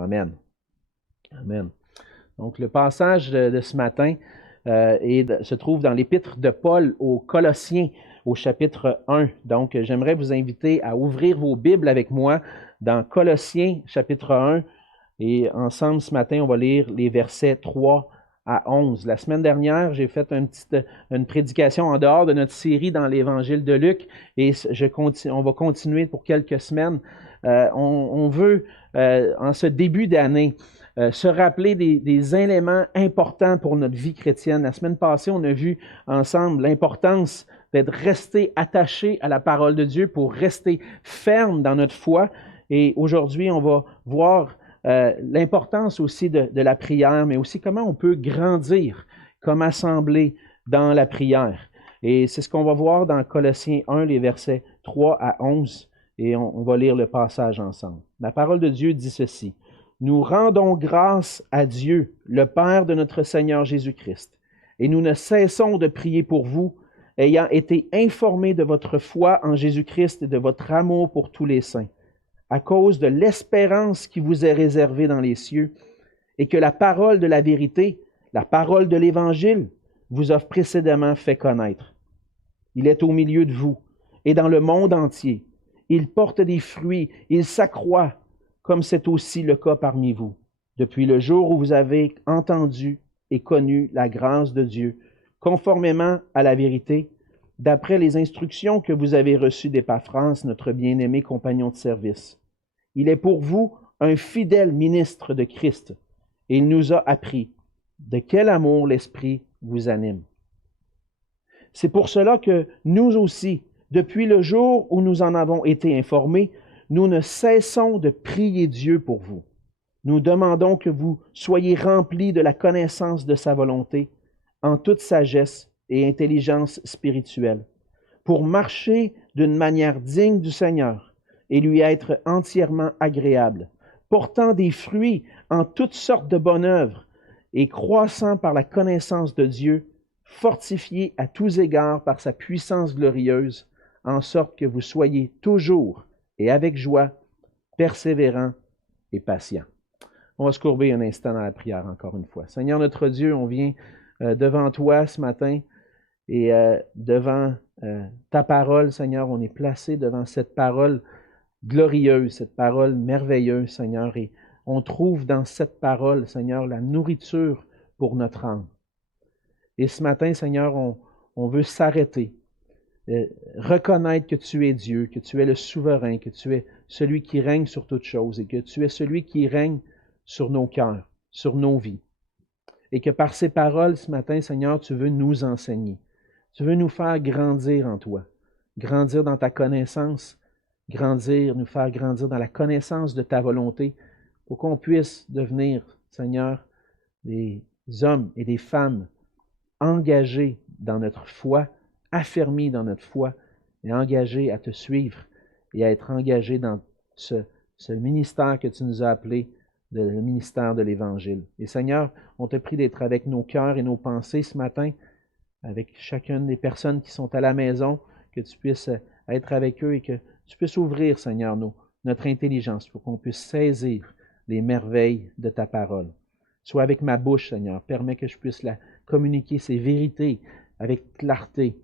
Amen. Amen. Donc, le passage de ce matin se trouve dans l'épître de Paul aux Colossiens, au chapitre 1. Donc, j'aimerais vous inviter à ouvrir vos Bibles avec moi dans Colossiens, chapitre 1. Et ensemble, ce matin, on va lire les versets 3 à 11. La semaine dernière, j'ai fait une prédication en dehors de notre série dans l'Évangile de Luc et on va continuer pour quelques semaines. On veut, en ce début d'année, se rappeler des éléments importants pour notre vie chrétienne. La semaine passée, on a vu ensemble l'importance d'être resté attaché à la parole de Dieu pour rester ferme dans notre foi. Et aujourd'hui, on va voir l'importance aussi de la prière, mais aussi comment on peut grandir comme assemblée dans la prière. Et c'est ce qu'on va voir dans Colossiens 1, les versets 3 à 11, et on va lire le passage ensemble. La parole de Dieu dit ceci: « Nous rendons grâce à Dieu, le Père de notre Seigneur Jésus-Christ, et nous ne cessons de prier pour vous, ayant été informés de votre foi en Jésus-Christ et de votre amour pour tous les saints, à cause de l'espérance qui vous est réservée dans les cieux, et que la parole de la vérité, la parole de l'Évangile, vous a précédemment fait connaître. Il est au milieu de vous et dans le monde entier. Il porte des fruits, il s'accroît, comme c'est aussi le cas parmi vous, depuis le jour où vous avez entendu et connu la grâce de Dieu, conformément à la vérité, d'après les instructions que vous avez reçues d'Épaphras, notre bien-aimé compagnon de service. Il est pour vous un fidèle ministre de Christ, et il nous a appris de quel amour l'Esprit vous anime. C'est pour cela que nous aussi, depuis le jour où nous en avons été informés, nous ne cessons de prier Dieu pour vous. Nous demandons que vous soyez remplis de la connaissance de sa volonté, en toute sagesse et intelligence spirituelle, pour marcher d'une manière digne du Seigneur et lui être entièrement agréable, portant des fruits en toutes sortes de bonnes œuvres et croissant par la connaissance de Dieu, fortifié à tous égards par sa puissance glorieuse, en sorte que vous soyez toujours et avec joie, persévérants et patients. » On va se courber un instant dans la prière encore une fois. Seigneur notre Dieu, on vient devant toi ce matin et devant ta parole, Seigneur, on est placé devant cette parole glorieuse, cette parole merveilleuse, Seigneur, et on trouve dans cette parole, Seigneur, la nourriture pour notre âme. Et ce matin, Seigneur, on veut s'arrêter, reconnaître que tu es Dieu, que tu es le souverain, que tu es celui qui règne sur toutes choses et que tu es celui qui règne sur nos cœurs, sur nos vies. Et que par ces paroles, ce matin, Seigneur, tu veux nous enseigner. Tu veux nous faire grandir en toi, grandir dans ta connaissance, nous faire grandir dans la connaissance de ta volonté pour qu'on puisse devenir, Seigneur, des hommes et des femmes engagés dans notre foi, affermis dans notre foi et engagés à te suivre et à être engagés dans ce ministère que tu nous as appelé, le ministère de l'Évangile. Et Seigneur, on te prie d'être avec nos cœurs et nos pensées ce matin, avec chacune des personnes qui sont à la maison, que tu puisses être avec eux et que tu puisses ouvrir, Seigneur, notre intelligence pour qu'on puisse saisir les merveilles de ta parole. Sois avec ma bouche, Seigneur. Permets que je puisse communiquer ces vérités avec clarté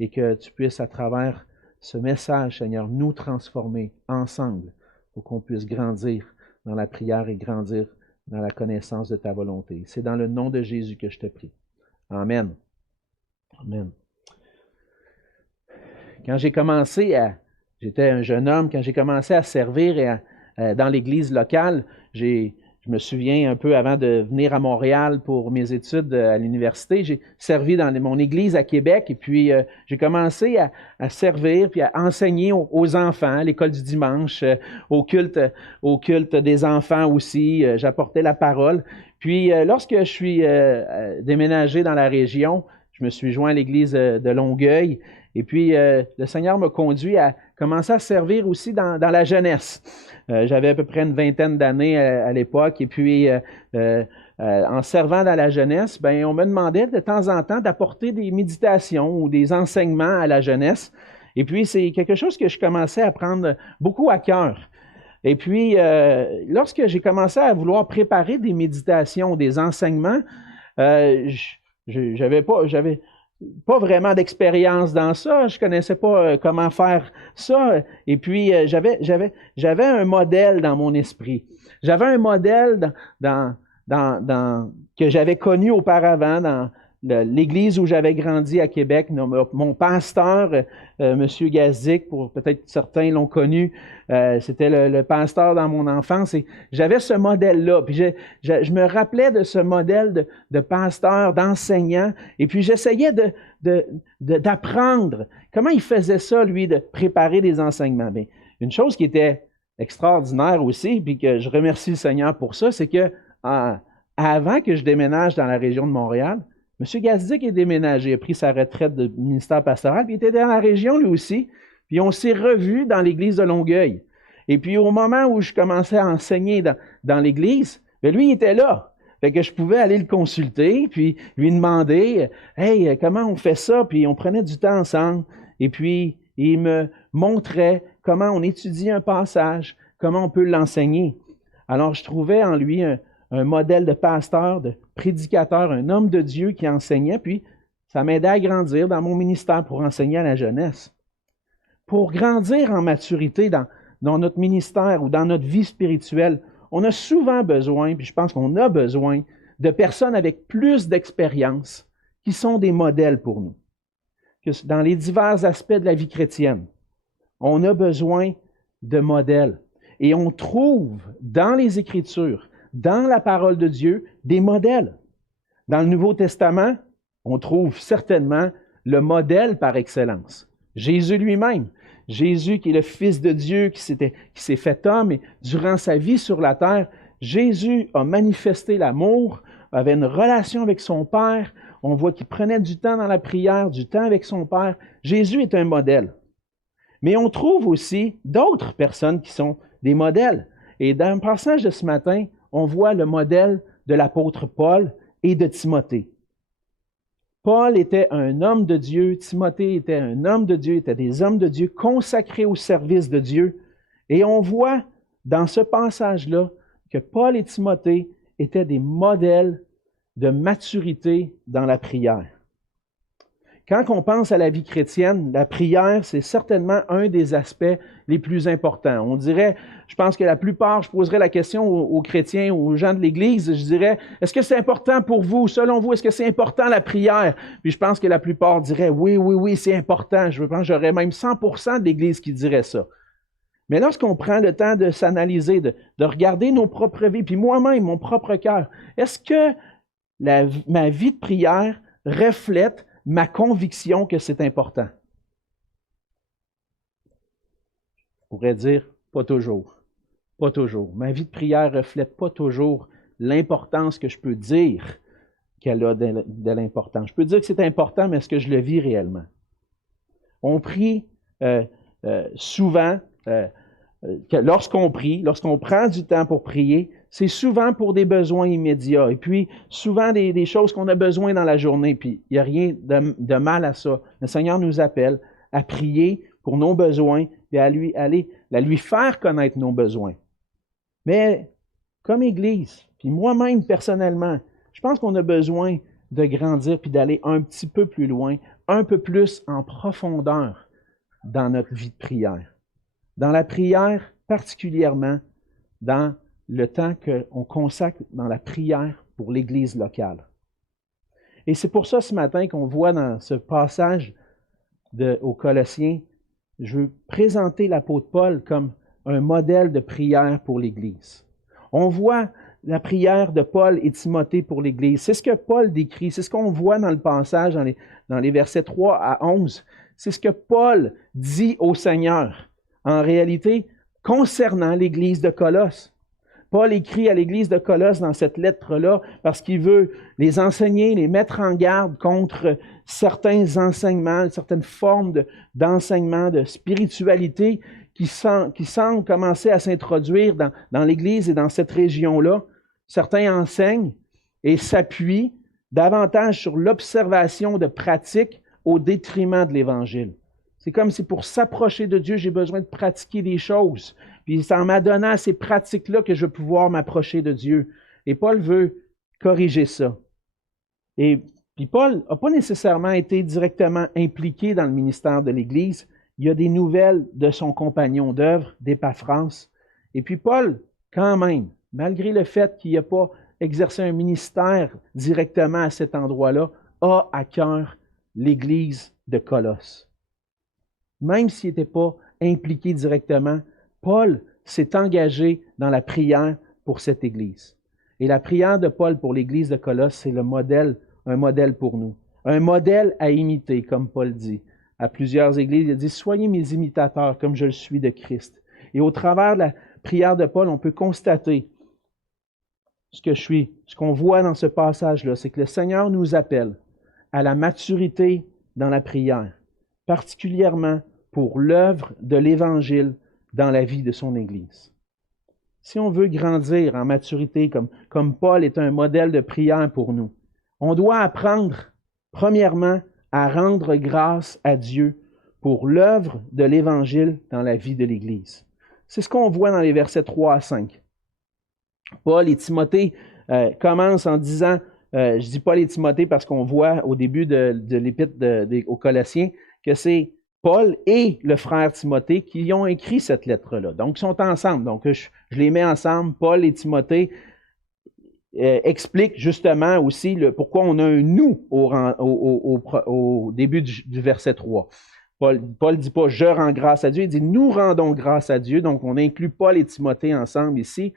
et que tu puisses, à travers ce message, Seigneur, nous transformer ensemble pour qu'on puisse grandir dans la prière et grandir dans la connaissance de ta volonté. C'est dans le nom de Jésus que je te prie. Amen. Amen. J'étais un jeune homme, quand j'ai commencé à servir dans l'église locale, je me souviens un peu avant de venir à Montréal pour mes études à l'université, j'ai servi dans mon église à Québec et puis j'ai commencé à servir puis à enseigner aux enfants, à l'école du dimanche, au culte des enfants aussi, j'apportais la parole. Puis lorsque je suis déménagé dans la région, je me suis joint à l'église de Longueuil et puis le Seigneur m'a conduit à commencer à servir aussi dans la jeunesse. J'avais à peu près une vingtaine d'années à l'époque et puis en servant dans la jeunesse, on me demandait de temps en temps d'apporter des méditations ou des enseignements à la jeunesse. Et puis c'est quelque chose que je commençais à prendre beaucoup à cœur. Et puis, lorsque j'ai commencé à vouloir préparer des méditations, des enseignements, j'avais pas vraiment d'expérience dans ça. Je connaissais pas comment faire ça. Et puis, j'avais un modèle dans mon esprit. J'avais un modèle que j'avais connu auparavant dans l'église où j'avais grandi à Québec. Mon pasteur, M. Gazdic, pour peut-être certains l'ont connu, c'était le pasteur dans mon enfance. Et j'avais ce modèle-là. Puis je me rappelais de ce modèle de pasteur, d'enseignant. Et puis j'essayais d'apprendre comment il faisait ça, lui, de préparer des enseignements. Bien, une chose qui était extraordinaire aussi, puis que je remercie le Seigneur pour ça, c'est que avant que je déménage dans la région de Montréal, M. Gazdic est déménagé, il a pris sa retraite de ministère pastoral, puis il était dans la région lui aussi, puis on s'est revus dans l'église de Longueuil. Et puis au moment où je commençais à enseigner dans l'église, bien, lui il était là. Fait que je pouvais aller le consulter, puis lui demander « Hey, comment on fait ça? » Puis on prenait du temps ensemble, et puis il me montrait comment on étudie un passage, comment on peut l'enseigner. Alors je trouvais en lui un modèle de pasteur, de prédicateur, un homme de Dieu qui enseignait, puis ça m'aidait à grandir dans mon ministère pour enseigner à la jeunesse. Pour grandir en maturité dans notre ministère ou dans notre vie spirituelle, on a souvent besoin, puis je pense qu'on a besoin, de personnes avec plus d'expérience qui sont des modèles pour nous. Dans les divers aspects de la vie chrétienne, on a besoin de modèles. Et on trouve dans les Écritures, dans la parole de Dieu, des modèles. Dans le Nouveau Testament, on trouve certainement le modèle par excellence. Jésus lui-même. Jésus qui est le Fils de Dieu, qui s'est fait homme, et durant sa vie sur la terre, Jésus a manifesté l'amour, avait une relation avec son Père. On voit qu'il prenait du temps dans la prière, du temps avec son Père. Jésus est un modèle. Mais on trouve aussi d'autres personnes qui sont des modèles. Et dans le passage de ce matin, on voit le modèle de l'apôtre Paul et de Timothée. Paul était un homme de Dieu, Timothée était un homme de Dieu, étaient des hommes de Dieu consacrés au service de Dieu. Et on voit dans ce passage-là que Paul et Timothée étaient des modèles de maturité dans la prière. Quand on pense à la vie chrétienne, la prière, c'est certainement un des aspects les plus importants. On dirait, je pense que la plupart, je poserais la question aux chrétiens, aux gens de l'Église, je dirais, est-ce que c'est important pour vous? Selon vous, est-ce que c'est important la prière? Puis je pense que la plupart diraient, oui, c'est important. Je pense que j'aurais même 100% de l'Église qui dirait ça. Mais lorsqu'on prend le temps de s'analyser, de regarder nos propres vies, puis moi-même, mon propre cœur, est-ce que ma vie de prière reflète ma conviction que c'est important? Je pourrais dire, pas toujours. Pas toujours. Ma vie de prière ne reflète pas toujours l'importance que je peux dire qu'elle a de l'importance. Je peux dire que c'est important, mais est-ce que je le vis réellement? On prie souvent, lorsqu'on prie, lorsqu'on prend du temps pour prier, c'est souvent pour des besoins immédiats. Et puis, souvent des choses qu'on a besoin dans la journée. Puis, il n'y a rien de mal à ça. Le Seigneur nous appelle à prier pour nos besoins et à lui faire connaître nos besoins. Mais, comme Église, puis moi-même personnellement, je pense qu'on a besoin de grandir puis d'aller un petit peu plus loin, un peu plus en profondeur dans notre vie de prière. Dans la prière, particulièrement dans le temps qu'on consacre dans la prière pour l'Église locale. Et c'est pour ça ce matin qu'on voit dans ce passage aux Colossiens, je veux présenter l'apôtre Paul comme un modèle de prière pour l'Église. On voit la prière de Paul et Timothée pour l'Église. C'est ce que Paul décrit, c'est ce qu'on voit dans le passage, dans les versets 3 à 11. C'est ce que Paul dit au Seigneur, en réalité, concernant l'Église de Colosse. Paul écrit à l'Église de Colosse dans cette lettre-là parce qu'il veut les enseigner, les mettre en garde contre certains enseignements, certaines formes d'enseignement, de spiritualité qui semblent commencer à s'introduire dans l'Église et dans cette région-là. Certains enseignent et s'appuient davantage sur l'observation de pratiques au détriment de l'Évangile. C'est comme si pour s'approcher de Dieu, j'ai besoin de pratiquer des choses. Puis c'est en m'adonnant à ces pratiques-là que je vais pouvoir m'approcher de Dieu. Et Paul veut corriger ça. Et puis Paul n'a pas nécessairement été directement impliqué dans le ministère de l'Église. Il y a des nouvelles de son compagnon d'œuvre, d'Épaphras. Et puis Paul, quand même, malgré le fait qu'il n'a pas exercé un ministère directement à cet endroit-là, a à cœur l'Église de Colosse. Même s'il n'était pas impliqué directement, Paul s'est engagé dans la prière pour cette Église. Et la prière de Paul pour l'Église de Colosse, c'est un modèle pour nous. Un modèle à imiter, comme Paul dit. À plusieurs églises, il dit « Soyez mes imitateurs comme je le suis de Christ ». Et au travers de la prière de Paul, on peut constater ce qu'on voit dans ce passage-là, c'est que le Seigneur nous appelle à la maturité dans la prière, particulièrement pour l'œuvre de l'Évangile dans la vie de son Église. Si on veut grandir en maturité, comme Paul est un modèle de prière pour nous, on doit apprendre, premièrement, à rendre grâce à Dieu pour l'œuvre de l'Évangile dans la vie de l'Église. C'est ce qu'on voit dans les versets 3 à 5. Paul et Timothée commencent en disant, je dis Paul et Timothée parce qu'on voit au début de l'épître aux Colossiens que c'est Paul et le frère Timothée qui ont écrit cette lettre-là. Donc, ils sont ensemble. Donc, je les mets ensemble. Paul et Timothée expliquent justement aussi pourquoi on a un « nous » au début du verset 3. Paul ne dit pas « je rends grâce à Dieu », il dit « nous rendons grâce à Dieu ». Donc, on inclut Paul et Timothée ensemble ici.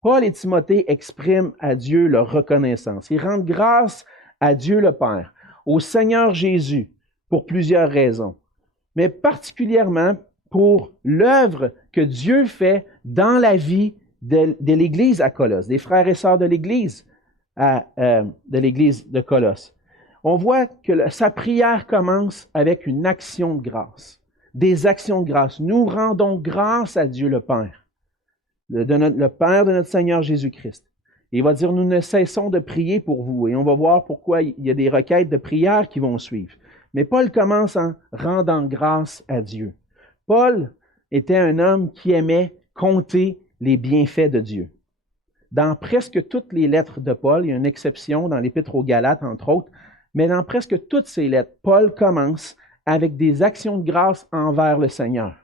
Paul et Timothée expriment à Dieu leur reconnaissance. Ils rendent grâce à Dieu le Père, au Seigneur Jésus, pour plusieurs raisons, mais particulièrement pour l'œuvre que Dieu fait dans la vie de l'Église à Colosse, des frères et sœurs de l'Église de Colosse. On voit que sa prière commence avec une action de grâce, des actions de grâce. Nous rendons grâce à Dieu le Père, le Père de notre Seigneur Jésus-Christ. Il va dire, nous ne cessons de prier pour vous. Et on va voir pourquoi il y a des requêtes de prière qui vont suivre. Mais Paul commence en rendant grâce à Dieu. Paul était un homme qui aimait compter les bienfaits de Dieu. Dans presque toutes les lettres de Paul, il y a une exception dans l'Épître aux Galates, entre autres, mais dans presque toutes ces lettres, Paul commence avec des actions de grâce envers le Seigneur.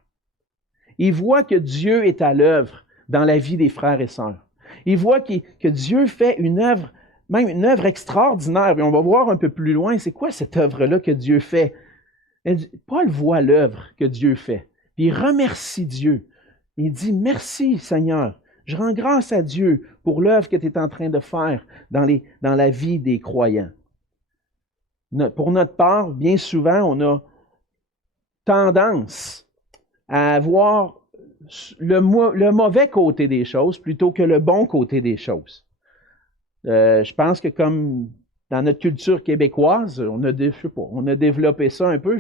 Il voit que Dieu est à l'œuvre dans la vie des frères et sœurs. Il voit que Dieu fait une œuvre, même une œuvre extraordinaire. Et on va voir un peu plus loin, c'est quoi cette œuvre-là que Dieu fait? Paul voit l'œuvre que Dieu fait. Puis il remercie Dieu. Il dit, merci Seigneur, je rends grâce à Dieu pour l'œuvre que tu es en train de faire dans la vie des croyants. Pour notre part, bien souvent, on a tendance à avoir le mauvais côté des choses plutôt que le bon côté des choses. Je pense que comme dans notre culture québécoise, on a développé ça un peu.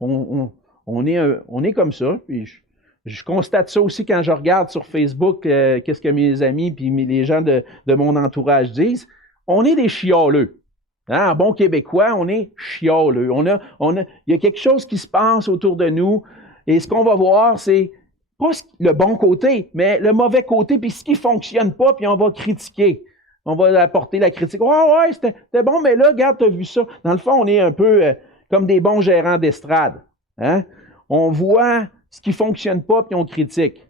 On est comme ça. Puis je constate ça aussi quand je regarde sur Facebook qu'est-ce que mes amis puis les gens de mon entourage disent. On est des chialeux. Hein? En bon québécois, on est chialeux. Il y a quelque chose qui se passe autour de nous et ce qu'on va voir, c'est pas le bon côté, mais le mauvais côté, puis ce qui ne fonctionne pas, puis on va critiquer. On va apporter la critique. « Ouais, c'était bon, mais là, regarde, tu as vu ça. » Dans le fond, on est un peu comme des bons gérants d'estrade. Hein? On voit ce qui ne fonctionne pas, puis on critique.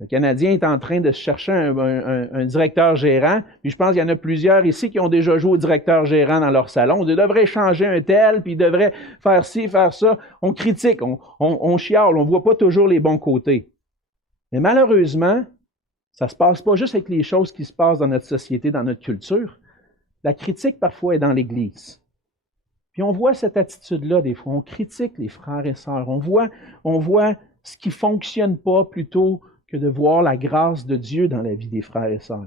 Le Canadien est en train de chercher un directeur gérant, puis je pense qu'il y en a plusieurs ici qui ont déjà joué au directeur gérant dans leur salon. Ils devraient changer un tel, puis ils devraient faire ci, faire ça. On critique, on chiale, on ne voit pas toujours les bons côtés. Mais malheureusement, ça ne se passe pas juste avec les choses qui se passent dans notre société, dans notre culture. La critique, parfois, est dans l'Église. Puis on voit cette attitude-là, des fois. On critique les frères et sœurs. On voit ce qui ne fonctionne pas plutôt que de voir la grâce de Dieu dans la vie des frères et sœurs.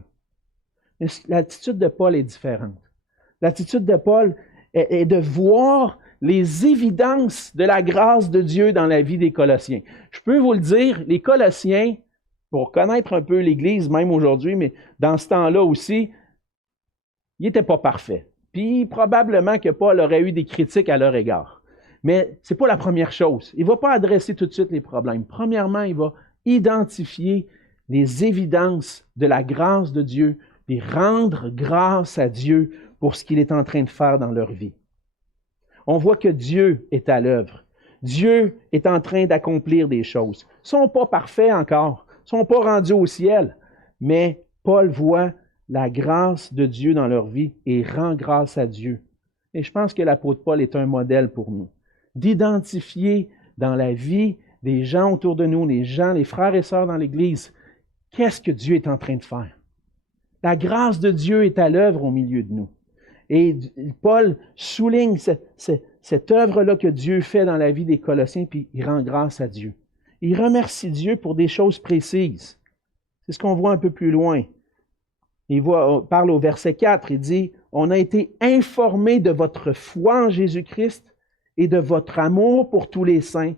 Mais l'attitude de Paul est différente. L'attitude de Paul est de voir les évidences de la grâce de Dieu dans la vie des Colossiens. Je peux vous le dire, les Colossiens, pour connaître un peu l'Église, même aujourd'hui, mais dans ce temps-là aussi, ils n'étaient pas parfaits. Puis probablement que Paul aurait eu des critiques à leur égard. Mais ce n'est pas la première chose. Il ne va pas adresser tout de suite les problèmes. Premièrement, il va identifier les évidences de la grâce de Dieu, et rendre grâce à Dieu pour ce qu'il est en train de faire dans leur vie. On voit que Dieu est à l'œuvre. Dieu est en train d'accomplir des choses. Ils ne sont pas parfaits encore, ils ne sont pas rendus au ciel, mais Paul voit la grâce de Dieu dans leur vie et rend grâce à Dieu. Et je pense que l'apôtre Paul est un modèle pour nous, d'identifier dans la vie des gens autour de nous, les frères et sœurs dans l'Église, qu'est-ce que Dieu est en train de faire. La grâce de Dieu est à l'œuvre au milieu de nous. Et Paul souligne cette œuvre-là que Dieu fait dans la vie des Colossiens, puis il rend grâce à Dieu. Il remercie Dieu pour des choses précises. C'est ce qu'on voit un peu plus loin. Il parle au verset 4, il dit « On a été informés de votre foi en Jésus-Christ et de votre amour pour tous les saints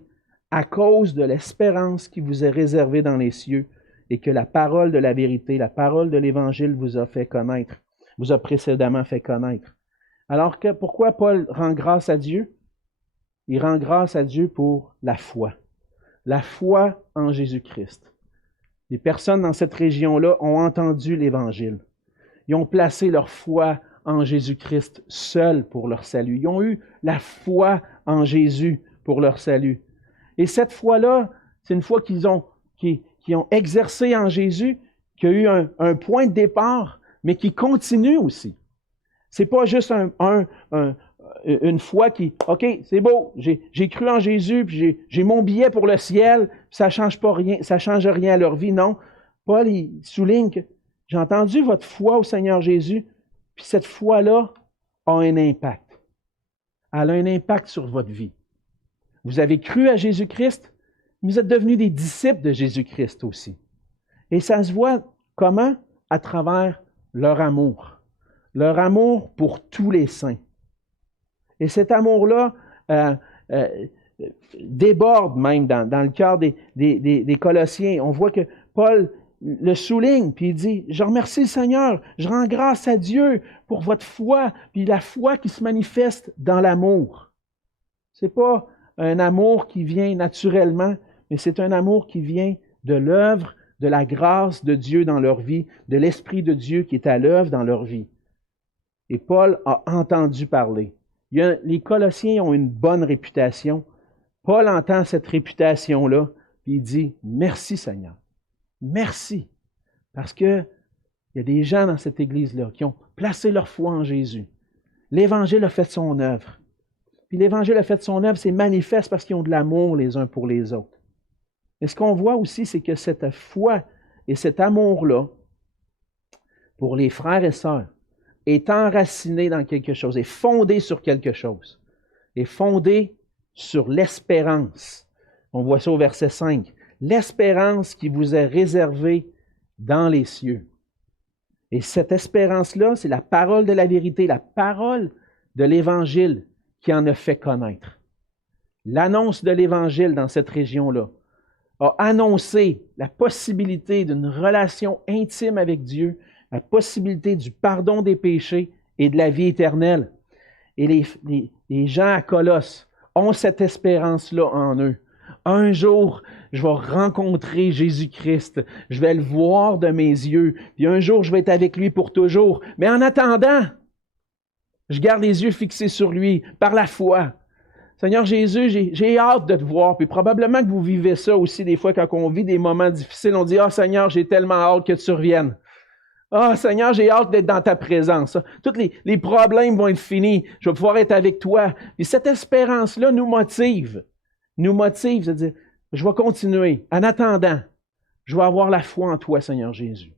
à cause de l'espérance qui vous est réservée dans les cieux et que la parole de la vérité, la parole de l'Évangile vous a fait connaître, vous a précédemment fait connaître. » Alors pourquoi Paul rend grâce à Dieu? Il rend grâce à Dieu pour la foi en Jésus-Christ. Les personnes dans cette région-là ont entendu l'Évangile. Ils ont placé leur foi en Jésus-Christ seul pour leur salut. Ils ont eu la foi en Jésus pour leur salut. Et cette foi-là, c'est une foi qu'ils ont exercée en Jésus, qui a eu un point de départ, mais qui continue aussi. C'est pas juste une foi qui, OK, c'est beau, j'ai cru en Jésus, puis j'ai mon billet pour le ciel, puis ça change pas rien, ça change rien à leur vie. Non, Paul, il souligne que j'ai entendu votre foi au Seigneur Jésus, puis cette foi-là a un impact. Elle a un impact sur votre vie. Vous avez cru à Jésus-Christ, vous êtes devenus des disciples de Jésus-Christ aussi. Et ça se voit comment? À travers leur amour. Leur amour pour tous les saints. Et cet amour-là déborde même dans le cœur des Colossiens. On voit que Paul le souligne, puis il dit, « Je remercie le Seigneur, je rends grâce à Dieu pour votre foi, puis la foi qui se manifeste dans l'amour. » Ce n'est pas un amour qui vient naturellement, mais c'est un amour qui vient de l'œuvre, de la grâce de Dieu dans leur vie, de l'Esprit de Dieu qui est à l'œuvre dans leur vie. Et Paul a entendu parler. Les Colossiens ont une bonne réputation. Paul entend cette réputation-là, puis il dit, « Merci Seigneur, merci. » Parce qu'il y a des gens dans cette Église-là qui ont placé leur foi en Jésus. L'Évangile a fait son œuvre. Puis l'Évangile a fait son œuvre, c'est manifeste parce qu'ils ont de l'amour les uns pour les autres. Mais ce qu'on voit aussi, c'est que cette foi et cet amour-là, pour les frères et sœurs, est enraciné dans quelque chose, est fondé sur quelque chose, est fondé sur l'espérance. On voit ça au verset 5. L'espérance qui vous est réservée dans les cieux. Et cette espérance-là, c'est la parole de la vérité, la parole de l'Évangile qui en a fait connaître. L'annonce de l'Évangile dans cette région-là a annoncé la possibilité d'une relation intime avec Dieu, la possibilité du pardon des péchés et de la vie éternelle. Et les gens à Colosse ont cette espérance-là en eux. Un jour, je vais rencontrer Jésus-Christ, je vais le voir de mes yeux, puis un jour, je vais être avec lui pour toujours. Mais en attendant, je garde les yeux fixés sur lui par la foi. Seigneur Jésus, j'ai hâte de te voir. Puis probablement que vous vivez ça aussi des fois quand on vit des moments difficiles. On dit, « Ah Seigneur, j'ai tellement hâte que tu reviennes. Ah Seigneur, j'ai hâte d'être dans ta présence. Tous les problèmes vont être finis. Je vais pouvoir être avec toi. » Puis cette espérance-là nous motive, c'est-à-dire, je vais continuer. En attendant, je vais avoir la foi en toi, Seigneur Jésus.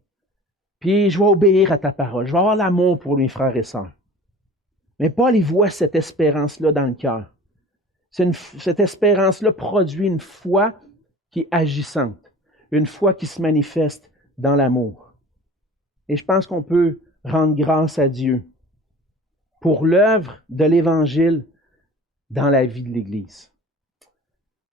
Puis je vais obéir à ta parole. Je vais avoir l'amour pour mes frères et sœurs. Mais Paul, il voit cette espérance-là dans le cœur. Cette espérance-là produit une foi qui est agissante, une foi qui se manifeste dans l'amour. Et je pense qu'on peut rendre grâce à Dieu pour l'œuvre de l'Évangile dans la vie de l'Église.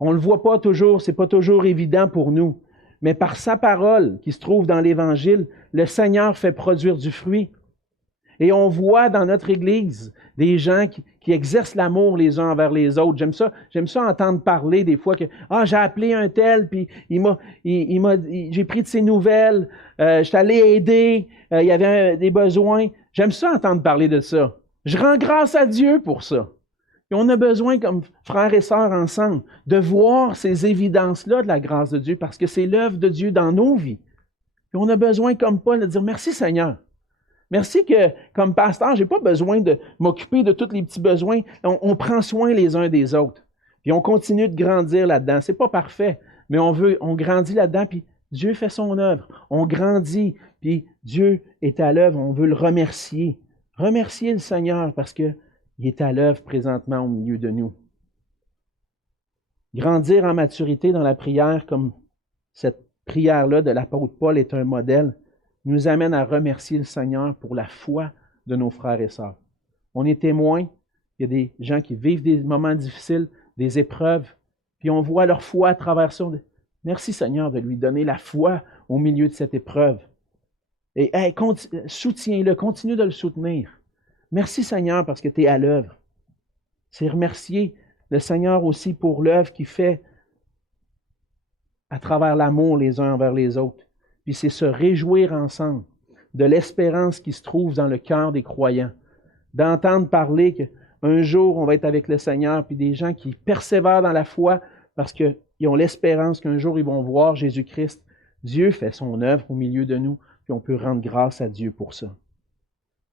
On ne le voit pas toujours, ce n'est pas toujours évident pour nous, mais par sa parole qui se trouve dans l'Évangile, le Seigneur fait produire du fruit. Et on voit dans notre Église des gens qui qui exercent l'amour les uns envers les autres. J'aime ça entendre parler des fois que j'ai appelé un tel, puis j'ai pris de ses nouvelles, je suis allé aider, il y avait des besoins. J'aime ça entendre parler de ça. Je rends grâce à Dieu pour ça. Et on a besoin, comme frères et sœurs ensemble, de voir ces évidences-là de la grâce de Dieu, parce que c'est l'œuvre de Dieu dans nos vies. Et on a besoin, comme Paul, de dire merci Seigneur. Merci que, comme pasteur, je n'ai pas besoin de m'occuper de tous les petits besoins. On prend soin les uns des autres. Puis on continue de grandir là-dedans. Ce n'est pas parfait, mais on grandit là-dedans, puis Dieu fait son œuvre. On grandit, puis Dieu est à l'œuvre. On veut le remercier. Remercier le Seigneur parce qu'il est à l'œuvre présentement au milieu de nous. Grandir en maturité dans la prière, comme cette prière-là de l'apôtre Paul est un modèle, nous amène à remercier le Seigneur pour la foi de nos frères et sœurs. On est témoins, il y a des gens qui vivent des moments difficiles, des épreuves, puis on voit leur foi à travers ça. Merci Seigneur de lui donner la foi au milieu de cette épreuve. Et soutiens-le, continue de le soutenir. Merci Seigneur parce que tu es à l'œuvre. C'est remercier le Seigneur aussi pour l'œuvre qu'il fait à travers l'amour les uns envers les autres. Puis c'est se réjouir ensemble de l'espérance qui se trouve dans le cœur des croyants. D'entendre parler qu'un jour on va être avec le Seigneur, puis des gens qui persévèrent dans la foi parce qu'ils ont l'espérance qu'un jour ils vont voir Jésus-Christ. Dieu fait son œuvre au milieu de nous, puis on peut rendre grâce à Dieu pour ça.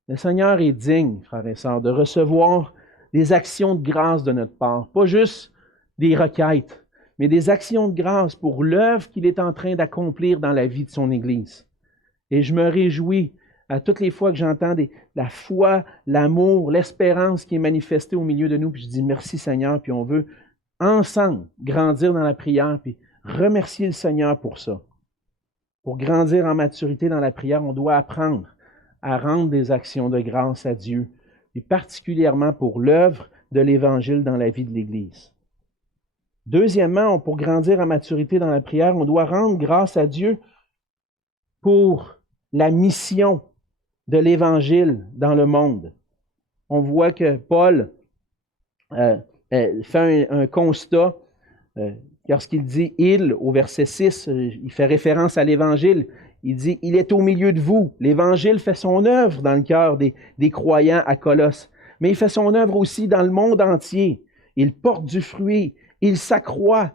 Le Seigneur est digne, frères et sœurs, de recevoir des actions de grâce de notre part. Pas juste des requêtes, mais des actions de grâce pour l'œuvre qu'il est en train d'accomplir dans la vie de son Église. Et je me réjouis à toutes les fois que j'entends la foi, l'amour, l'espérance qui est manifestée au milieu de nous, puis je dis merci Seigneur, puis on veut ensemble grandir dans la prière, puis remercier le Seigneur pour ça. Pour grandir en maturité dans la prière, on doit apprendre à rendre des actions de grâce à Dieu, et particulièrement pour l'œuvre de l'Évangile dans la vie de l'Église. Deuxièmement, pour grandir en maturité dans la prière, on doit rendre grâce à Dieu pour la mission de l'Évangile dans le monde. On voit que Paul fait un constat lorsqu'il dit « il » au verset 6, il fait référence à l'Évangile. Il dit « il est au milieu de vous ». L'Évangile fait son œuvre dans le cœur des croyants à Colosse, mais il fait son œuvre aussi dans le monde entier. Il porte du fruit. Il s'accroît.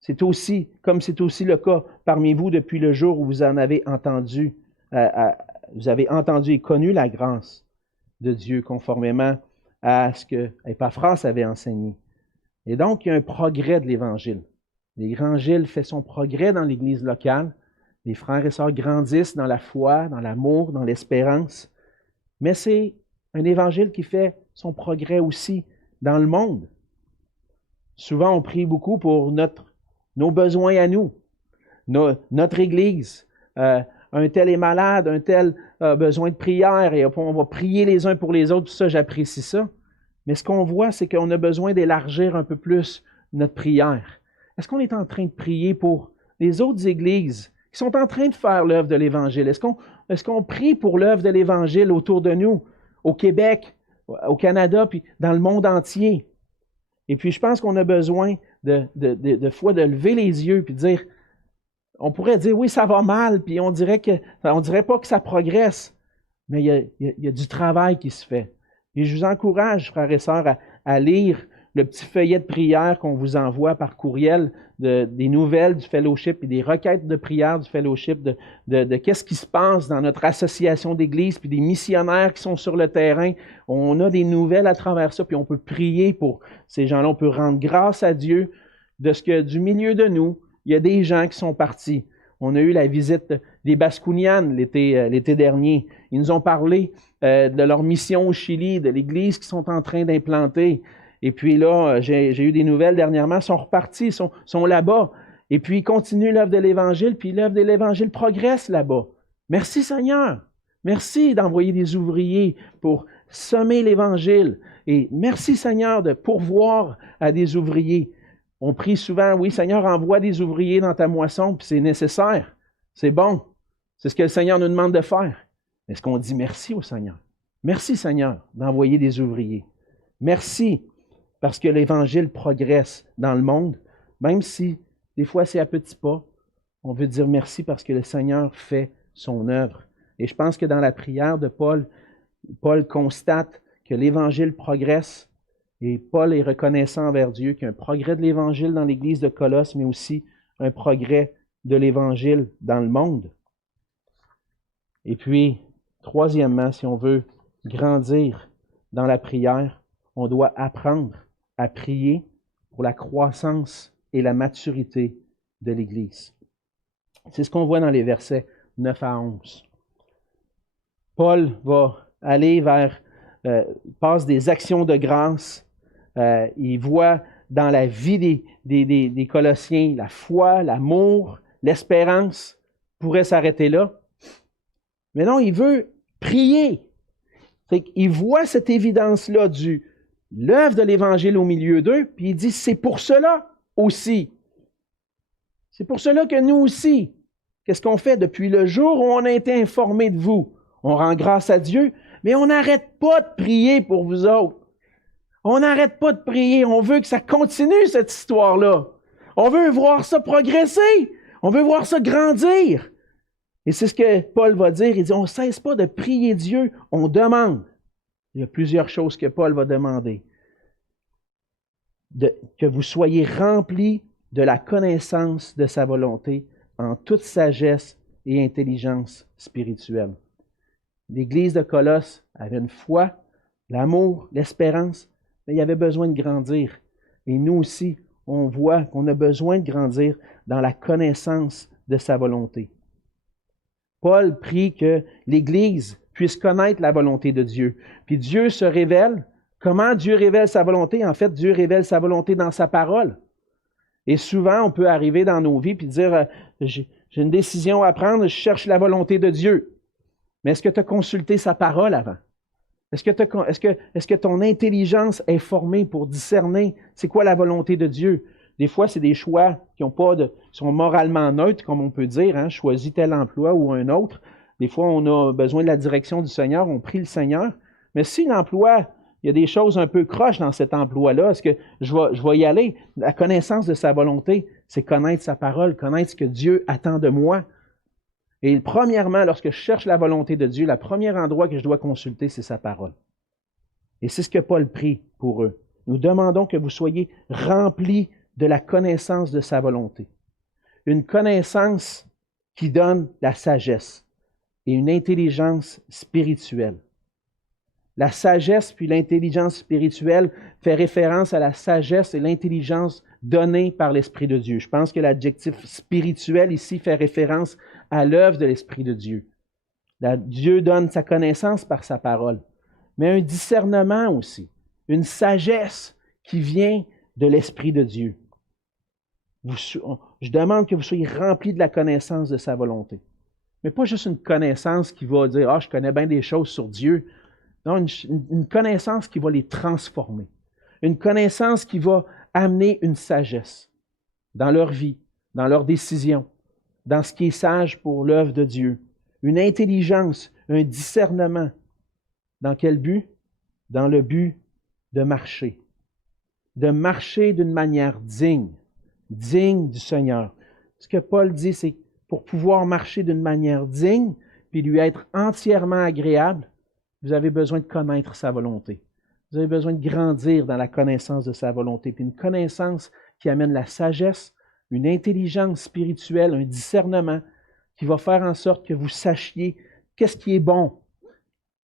C'est aussi le cas parmi vous depuis le jour où vous en avez entendu, vous avez entendu et connu la grâce de Dieu conformément à ce que Épaphras avait enseigné. Et donc, il y a un progrès de l'Évangile. L'Évangile fait son progrès dans l'Église locale. Les frères et sœurs grandissent dans la foi, dans l'amour, dans l'espérance. Mais c'est un Évangile qui fait son progrès aussi dans le monde. Souvent, on prie beaucoup pour nos besoins à nous, notre Église. Un tel est malade, un tel a besoin de prière, et on va prier les uns pour les autres, tout ça, j'apprécie ça. Mais ce qu'on voit, c'est qu'on a besoin d'élargir un peu plus notre prière. Est-ce qu'on est en train de prier pour les autres églises qui sont en train de faire l'œuvre de l'Évangile? Est-ce qu'on prie pour l'œuvre de l'Évangile autour de nous, au Québec, au Canada, puis dans le monde entier? Et puis, je pense qu'on a besoin de fois de lever les yeux puis de dire, on pourrait dire, oui, ça va mal, puis on dirait pas que ça progresse, mais il y a du travail qui se fait. Et je vous encourage, frères et sœurs, à lire le petit feuillet de prière qu'on vous envoie par courriel, des nouvelles du fellowship et des requêtes de prière du fellowship, de qu'est-ce qui se passe dans notre association d'église, puis des missionnaires qui sont sur le terrain. On a des nouvelles à travers ça, puis on peut prier pour ces gens-là. On peut rendre grâce à Dieu de ce que du milieu de nous, il y a des gens qui sont partis. On a eu la visite des Bascounianes l'été dernier. Ils nous ont parlé de leur mission au Chili, de l'église qu'ils sont en train d'implanter. Et puis là, j'ai eu des nouvelles dernièrement, ils sont repartis, sont là-bas. Et puis, ils continuent l'œuvre de l'Évangile, puis l'œuvre de l'Évangile progresse là-bas. Merci Seigneur. Merci d'envoyer des ouvriers pour semer l'Évangile. Et merci Seigneur de pourvoir à des ouvriers. On prie souvent, oui Seigneur, envoie des ouvriers dans ta moisson, puis c'est nécessaire. C'est bon. C'est ce que le Seigneur nous demande de faire. Est-ce qu'on dit merci au Seigneur? Merci Seigneur d'envoyer des ouvriers. Merci parce que l'Évangile progresse dans le monde, même si des fois c'est à petits pas. On veut dire merci parce que le Seigneur fait son œuvre. Et je pense que dans la prière de Paul, Paul constate que l'Évangile progresse et Paul est reconnaissant envers Dieu qu'il y a un progrès de l'Évangile dans l'Église de Colosse, mais aussi un progrès de l'Évangile dans le monde. Et puis, troisièmement, si on veut grandir dans la prière, on doit apprendre à prier pour la croissance et la maturité de l'Église. C'est ce qu'on voit dans les versets 9 à 11. Paul va aller passe des actions de grâce. Il voit dans la vie des Colossiens la foi, l'amour, l'espérance. Pourrait s'arrêter là. Mais non, il veut prier. Il voit cette évidence-là de l'œuvre de l'Évangile au milieu d'eux, puis il dit, c'est pour cela aussi. C'est pour cela que nous aussi, qu'est-ce qu'on fait depuis le jour où on a été informés de vous? On rend grâce à Dieu, mais on n'arrête pas de prier pour vous autres. On n'arrête pas de prier. On veut que ça continue, cette histoire-là. On veut voir ça progresser. On veut voir ça grandir. Et c'est ce que Paul va dire. Il dit, on ne cesse pas de prier Dieu, on demande. Il y a plusieurs choses que Paul va demander. Que vous soyez remplis de la connaissance de sa volonté en toute sagesse et intelligence spirituelle. L'Église de Colosse avait une foi, l'amour, l'espérance, mais il y avait besoin de grandir. Et nous aussi, on voit qu'on a besoin de grandir dans la connaissance de sa volonté. Paul prie que l'Église puisse connaître la volonté de Dieu. Puis Dieu se révèle. Comment Dieu révèle sa volonté? En fait, Dieu révèle sa volonté dans sa parole. Et souvent, on peut arriver dans nos vies et dire, j'ai une décision à prendre, je cherche la volonté de Dieu. Mais est-ce que tu as consulté sa parole avant? Est-ce que ton intelligence est formée pour discerner c'est quoi la volonté de Dieu? Des fois, c'est des choix qui sont moralement neutres, comme on peut dire. Hein? Choisis tel emploi ou un autre. Des fois, on a besoin de la direction du Seigneur, on prie le Seigneur. Mais si l'emploi, il y a des choses un peu croches dans cet emploi-là, est-ce que je vais y aller? La connaissance de sa volonté, c'est connaître sa parole, connaître ce que Dieu attend de moi. Et premièrement, lorsque je cherche la volonté de Dieu, le premier endroit que je dois consulter, c'est sa parole. Et c'est ce que Paul prie pour eux. Nous demandons que vous soyez remplis de la connaissance de sa volonté. Une connaissance qui donne la sagesse et une intelligence spirituelle. La sagesse puis l'intelligence spirituelle fait référence à la sagesse et l'intelligence données par l'Esprit de Dieu. Je pense que l'adjectif spirituel ici fait référence à l'œuvre de l'Esprit de Dieu. Dieu donne sa connaissance par sa parole, mais un discernement aussi, une sagesse qui vient de l'Esprit de Dieu. Je demande que vous soyez remplis de la connaissance de sa volonté. Mais pas juste une connaissance qui va dire « Ah, je connais bien des choses sur Dieu ». Non, une connaissance qui va les transformer. Une connaissance qui va amener une sagesse dans leur vie, dans leurs décisions, dans ce qui est sage pour l'œuvre de Dieu. Une intelligence, un discernement. Dans quel but? Dans le but de marcher. De marcher d'une manière digne du Seigneur. Ce que Paul dit, c'est pour pouvoir marcher d'une manière digne, puis lui être entièrement agréable, vous avez besoin de connaître sa volonté. Vous avez besoin de grandir dans la connaissance de sa volonté. Puis une connaissance qui amène la sagesse, une intelligence spirituelle, un discernement qui va faire en sorte que vous sachiez qu'est-ce qui est bon,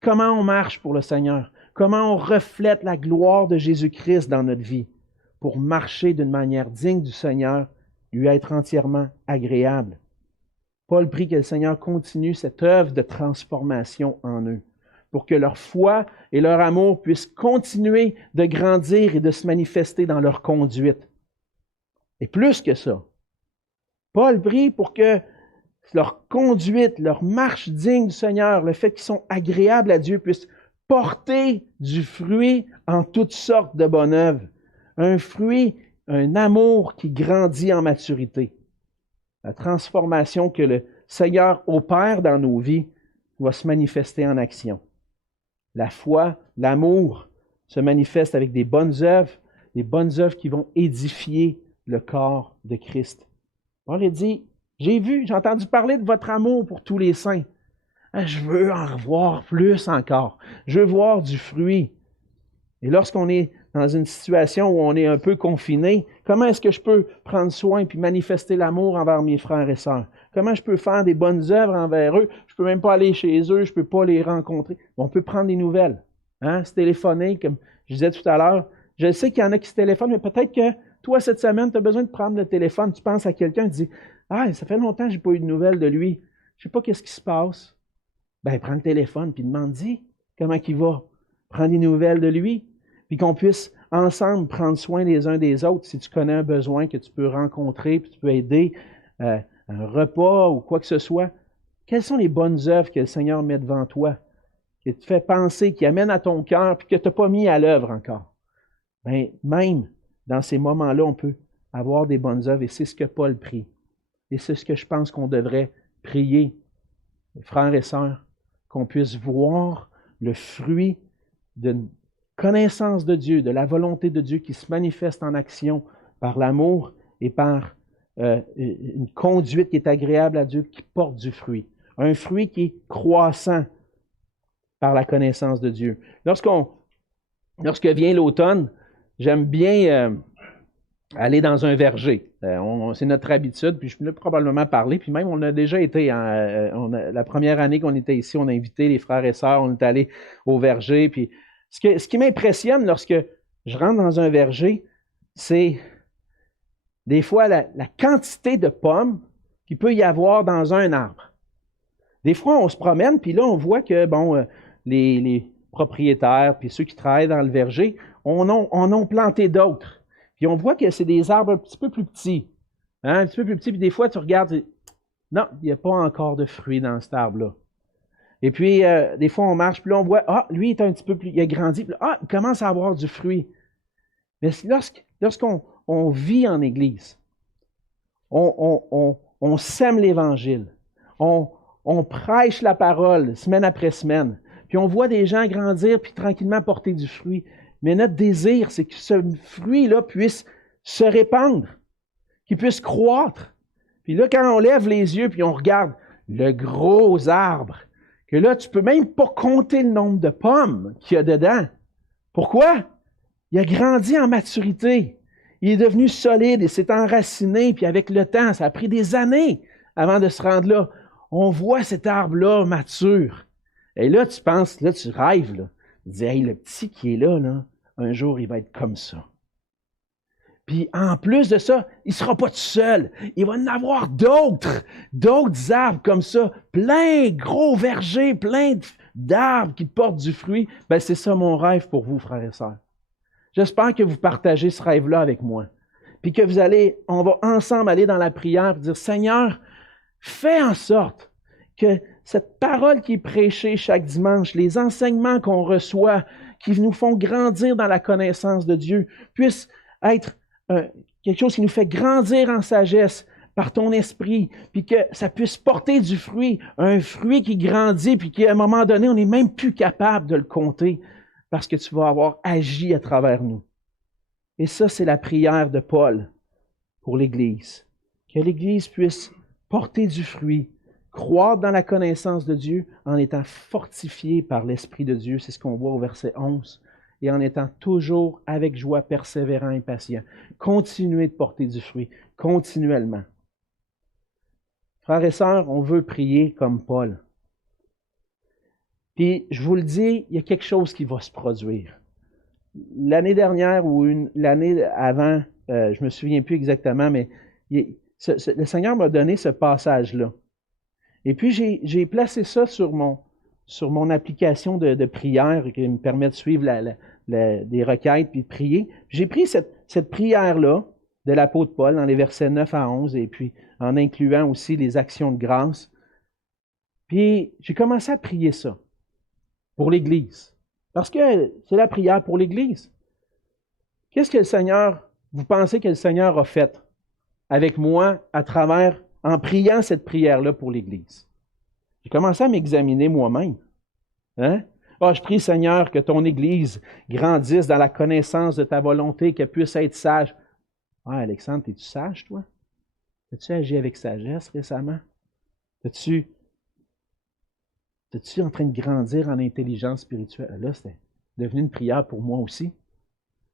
comment on marche pour le Seigneur, comment on reflète la gloire de Jésus-Christ dans notre vie pour marcher d'une manière digne du Seigneur, lui être entièrement agréable. Paul prie que le Seigneur continue cette œuvre de transformation en eux, pour que leur foi et leur amour puissent continuer de grandir et de se manifester dans leur conduite. Et plus que ça, Paul prie pour que leur conduite, leur marche digne du Seigneur, le fait qu'ils sont agréables à Dieu, puisse porter du fruit en toutes sortes de bonnes œuvres. Un fruit, un amour qui grandit en maturité. La transformation que le Seigneur opère dans nos vies va se manifester en action. La foi, l'amour se manifeste avec des bonnes œuvres qui vont édifier le corps de Christ. Paul a dit, j'ai entendu parler de votre amour pour tous les saints. Je veux en revoir plus encore. Je veux voir du fruit. Et lorsqu'on est dans une situation où on est un peu confiné, comment est-ce que je peux prendre soin et manifester l'amour envers mes frères et sœurs? Comment je peux faire des bonnes œuvres envers eux? Je ne peux même pas aller chez eux, je ne peux pas les rencontrer. On peut prendre des nouvelles, se téléphoner, comme je disais tout à l'heure. Je sais qu'il y en a qui se téléphonent, mais peut-être que toi, cette semaine, tu as besoin de prendre le téléphone. Tu penses à quelqu'un, tu dis, « Ah, ça fait longtemps que je n'ai pas eu de nouvelles de lui. Je ne sais pas qu'est-ce qui se passe. » Ben, prends le téléphone puis demande-y comment il va. Prends des nouvelles de lui. Puis qu'on puisse ensemble prendre soin les uns des autres. Si tu connais un besoin que tu peux rencontrer, puis tu peux aider à un repas ou quoi que ce soit, quelles sont les bonnes œuvres que le Seigneur met devant toi, qui te fait penser, qui amènent à ton cœur, puis que tu n'as pas mis à l'œuvre encore? Bien, même dans ces moments-là, on peut avoir des bonnes œuvres, et c'est ce que Paul prie. Et c'est ce que je pense qu'on devrait prier, frères et sœurs, qu'on puisse voir le fruit d'une connaissance de Dieu, de la volonté de Dieu qui se manifeste en action par l'amour et par une conduite qui est agréable à Dieu, qui porte du fruit. Un fruit qui est croissant par la connaissance de Dieu. Lorsque vient l'automne, j'aime bien aller dans un verger. C'est notre habitude, puis je peux probablement parler, puis même on a déjà été, la première année qu'on était ici, on a invité les frères et sœurs, on est allé au verger, puis ce qui m'impressionne lorsque je rentre dans un verger, c'est des fois la quantité de pommes qu'il peut y avoir dans un arbre. Des fois, on se promène, puis là, on voit que les propriétaires, puis ceux qui travaillent dans le verger, en ont planté d'autres. Puis on voit que c'est des arbres un petit peu plus petits. Un petit peu plus petits, puis des fois, tu regardes, non, il n'y a pas encore de fruits dans cet arbre-là. Et puis, des fois, on marche, puis là, on voit, lui, il est un petit peu plus, il a grandi, puis là, il commence à avoir du fruit. Mais lorsqu'on vit en Église, on sème l'Évangile, on prêche la parole semaine après semaine, puis on voit des gens grandir, puis tranquillement porter du fruit. Mais notre désir, c'est que ce fruit-là puisse se répandre, qu'il puisse croître. Puis là, quand on lève les yeux, puis on regarde le gros arbre, que là, tu ne peux même pas compter le nombre de pommes qu'il y a dedans. Pourquoi? Il a grandi en maturité. Il est devenu solide et s'est enraciné, puis avec le temps, ça a pris des années avant de se rendre là. On voit cet arbre-là mature. Et là, tu penses, là, tu rêves, là. Tu dis, hey, le petit qui est là, un jour, il va être comme ça. Puis en plus de ça, il ne sera pas tout seul. Il va en avoir d'autres arbres comme ça, plein, gros vergers, plein d'arbres qui portent du fruit. Bien, c'est ça mon rêve pour vous, frères et sœurs. J'espère que vous partagez ce rêve-là avec moi. Puis que on va ensemble aller dans la prière et dire, Seigneur, fais en sorte que cette parole qui est prêchée chaque dimanche, les enseignements qu'on reçoit, qui nous font grandir dans la connaissance de Dieu, puissent être quelque chose qui nous fait grandir en sagesse par ton esprit, puis que ça puisse porter du fruit, un fruit qui grandit, puis qu'à un moment donné, on n'est même plus capable de le compter parce que tu vas avoir agi à travers nous. Et ça, c'est la prière de Paul pour l'Église. Que l'Église puisse porter du fruit, croître dans la connaissance de Dieu en étant fortifiée par l'Esprit de Dieu. C'est ce qu'on voit au verset 11. Et en étant toujours avec joie, persévérant et patient. Continuez de porter du fruit, continuellement. Frères et sœurs, on veut prier comme Paul. Puis, je vous le dis, il y a quelque chose qui va se produire. L'année dernière ou l'année avant, je ne me souviens plus exactement, mais le Seigneur m'a donné ce passage-là. Et puis, j'ai placé ça sur mon application de prière qui me permet de suivre des requêtes puis de prier. J'ai pris cette prière-là de l'apôtre Paul dans les versets 9 à 11 et puis en incluant aussi les actions de grâce. Puis j'ai commencé à prier ça pour l'Église. Parce que c'est la prière pour l'Église. Qu'est-ce que vous pensez que le Seigneur a fait avec moi en priant cette prière-là pour l'Église? J'ai commencé à m'examiner moi-même. Ah, je prie, Seigneur, que ton Église grandisse dans la connaissance de ta volonté, qu'elle puisse être sage. Ah, Alexandre, es-tu sage, toi? As-tu agi avec sagesse récemment? Es-tu en train de grandir en intelligence spirituelle? Là, c'était devenu une prière pour moi aussi.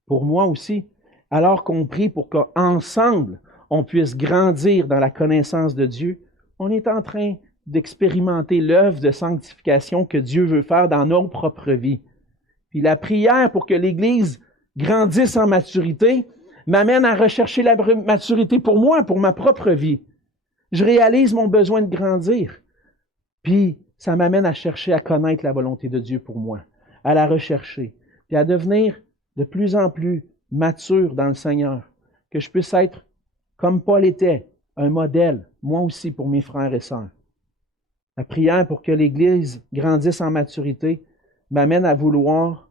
Pour moi aussi. Alors qu'on prie pour qu'ensemble, on puisse grandir dans la connaissance de Dieu, on est en train d'expérimenter l'œuvre de sanctification que Dieu veut faire dans nos propres vies. Puis la prière pour que l'Église grandisse en maturité m'amène à rechercher la maturité pour moi, pour ma propre vie. Je réalise mon besoin de grandir. Puis ça m'amène à chercher à connaître la volonté de Dieu pour moi, à la rechercher, puis à devenir de plus en plus mature dans le Seigneur, que je puisse être, comme Paul était, un modèle, moi aussi, pour mes frères et sœurs. La prière pour que l'Église grandisse en maturité m'amène à vouloir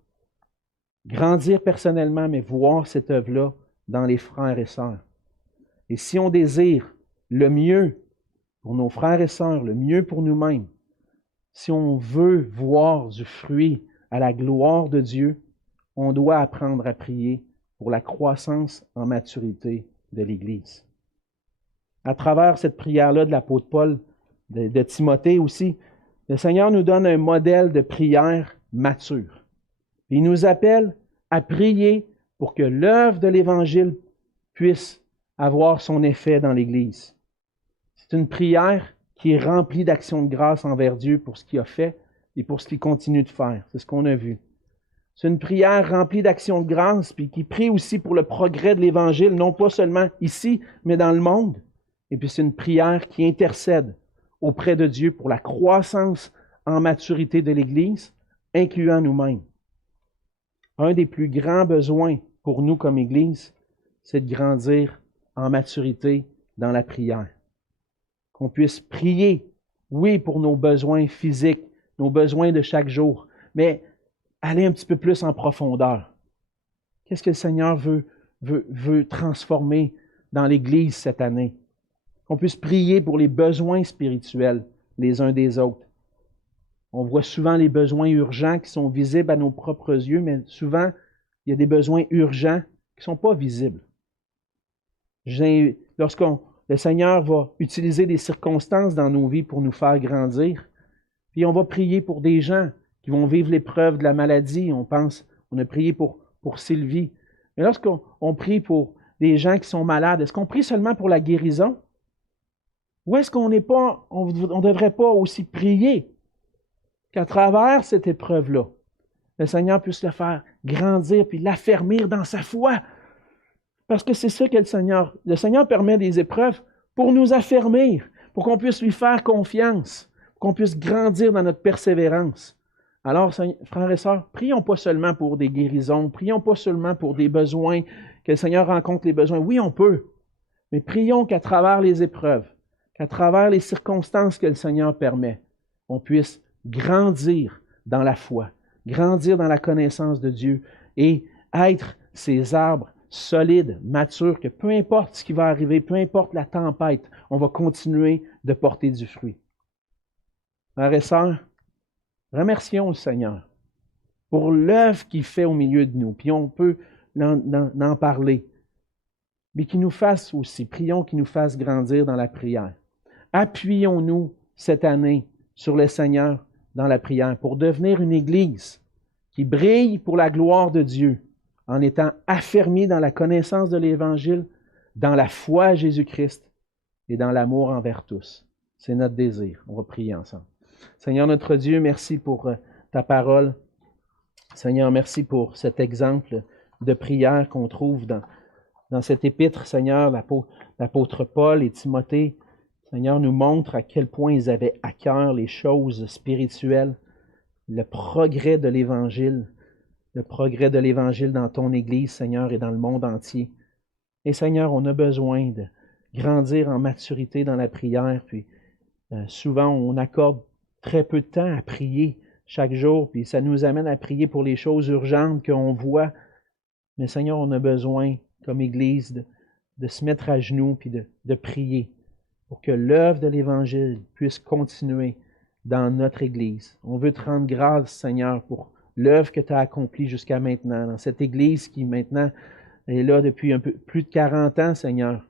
grandir personnellement, mais voir cette œuvre-là dans les frères et sœurs. Et si on désire le mieux pour nos frères et sœurs, le mieux pour nous-mêmes, si on veut voir du fruit à la gloire de Dieu, on doit apprendre à prier pour la croissance en maturité de l'Église. À travers cette prière-là de l'apôtre Paul, de Timothée aussi, le Seigneur nous donne un modèle de prière mature. Il nous appelle à prier pour que l'œuvre de l'Évangile puisse avoir son effet dans l'Église. C'est une prière qui est remplie d'actions de grâce envers Dieu pour ce qu'il a fait et pour ce qu'il continue de faire. C'est ce qu'on a vu. C'est une prière remplie d'actions de grâce, puis qui prie aussi pour le progrès de l'Évangile, non pas seulement ici, mais dans le monde. Et puis c'est une prière qui intercède auprès de Dieu pour la croissance en maturité de l'Église, incluant nous-mêmes. Un des plus grands besoins pour nous comme Église, c'est de grandir en maturité dans la prière. Qu'on puisse prier, oui, pour nos besoins physiques, nos besoins de chaque jour, mais aller un petit peu plus en profondeur. Qu'est-ce que le Seigneur veut transformer dans l'Église cette année? Qu'on puisse prier pour les besoins spirituels les uns des autres. On voit souvent les besoins urgents qui sont visibles à nos propres yeux, mais souvent, il y a des besoins urgents qui ne sont pas visibles. Le Seigneur va utiliser des circonstances dans nos vies pour nous faire grandir, puis on va prier pour des gens qui vont vivre l'épreuve de la maladie. On a prié pour Sylvie. Mais lorsqu'on prie pour des gens qui sont malades, est-ce qu'on prie seulement pour la guérison? Ou est-ce qu'on ne devrait pas aussi prier qu'à travers cette épreuve-là, le Seigneur puisse le faire grandir puis l'affermir dans sa foi? Parce que c'est ça que le Seigneur permet des épreuves pour nous affermir, pour qu'on puisse lui faire confiance, pour qu'on puisse grandir dans notre persévérance. Alors, frères et sœurs, prions pas seulement pour des guérisons, prions pas seulement pour des besoins, que le Seigneur rencontre les besoins. Oui, on peut, mais prions qu'à travers les épreuves, qu'à travers les circonstances que le Seigneur permet, on puisse grandir dans la foi, grandir dans la connaissance de Dieu et être ces arbres solides, matures, que peu importe ce qui va arriver, peu importe la tempête, on va continuer de porter du fruit. Frères et sœurs, remercions le Seigneur pour l'œuvre qu'il fait au milieu de nous, puis on peut en parler, mais qu'il nous fasse aussi, prions qu'il nous fasse grandir dans la prière. Appuyons-nous cette année sur le Seigneur dans la prière pour devenir une Église qui brille pour la gloire de Dieu en étant affermis dans la connaissance de l'Évangile, dans la foi à Jésus-Christ et dans l'amour envers tous. C'est notre désir. On va prier ensemble. Seigneur notre Dieu, merci pour ta parole. Seigneur, merci pour cet exemple de prière qu'on trouve dans cette épître. Seigneur, l'apôtre Paul et Timothée, Seigneur, nous montrent à quel point ils avaient à cœur les choses spirituelles, le progrès de l'Évangile dans ton Église, Seigneur, et dans le monde entier. Et Seigneur, on a besoin de grandir en maturité dans la prière, puis souvent on accorde très peu de temps à prier chaque jour, puis ça nous amène à prier pour les choses urgentes qu'on voit. Mais Seigneur, on a besoin, comme Église, de se mettre à genoux puis de prier pour que l'œuvre de l'Évangile puisse continuer dans notre Église. On veut te rendre grâce, Seigneur, pour l'œuvre que tu as accomplie jusqu'à maintenant, dans cette Église qui maintenant est là depuis un peu plus de 40 ans, Seigneur.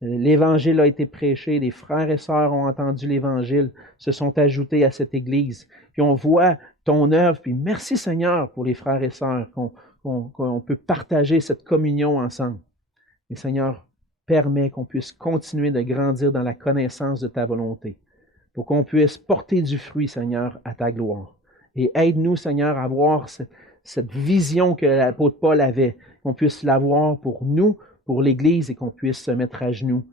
L'Évangile a été prêché, les frères et sœurs ont entendu l'Évangile, se sont ajoutés à cette Église. Puis on voit ton œuvre, puis merci Seigneur pour les frères et sœurs, qu'on peut partager cette communion ensemble. Et Seigneur, permets qu'on puisse continuer de grandir dans la connaissance de ta volonté, pour qu'on puisse porter du fruit, Seigneur, à ta gloire. Et aide-nous, Seigneur, à avoir cette vision que l'apôtre Paul avait, qu'on puisse l'avoir pour nous, pour l'Église, et qu'on puisse se mettre à genoux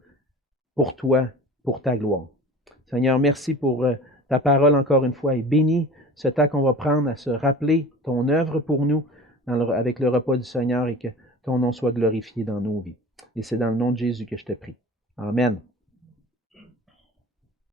pour toi, pour ta gloire. Seigneur, merci pour ta parole encore une fois, et bénis ce temps qu'on va prendre à se rappeler ton œuvre pour nous avec le repas du Seigneur, et que ton nom soit glorifié dans nos vies. Et c'est dans le nom de Jésus que je te prie. Amen.